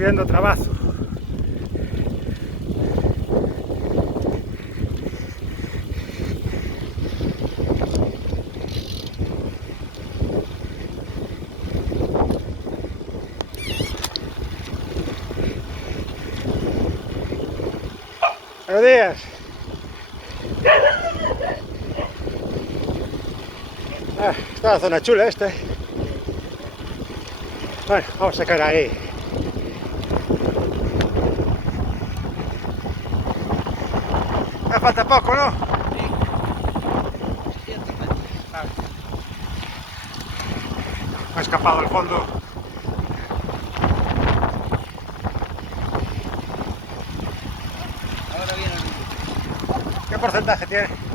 subiendo Trabazo. Buenos días. Está la zona chula esta. Bueno, vamos a sacar ahí. Me falta poco, ¿no? Me ha escapado el fondo. Ahora viene el vídeo. ¿Qué porcentaje tiene?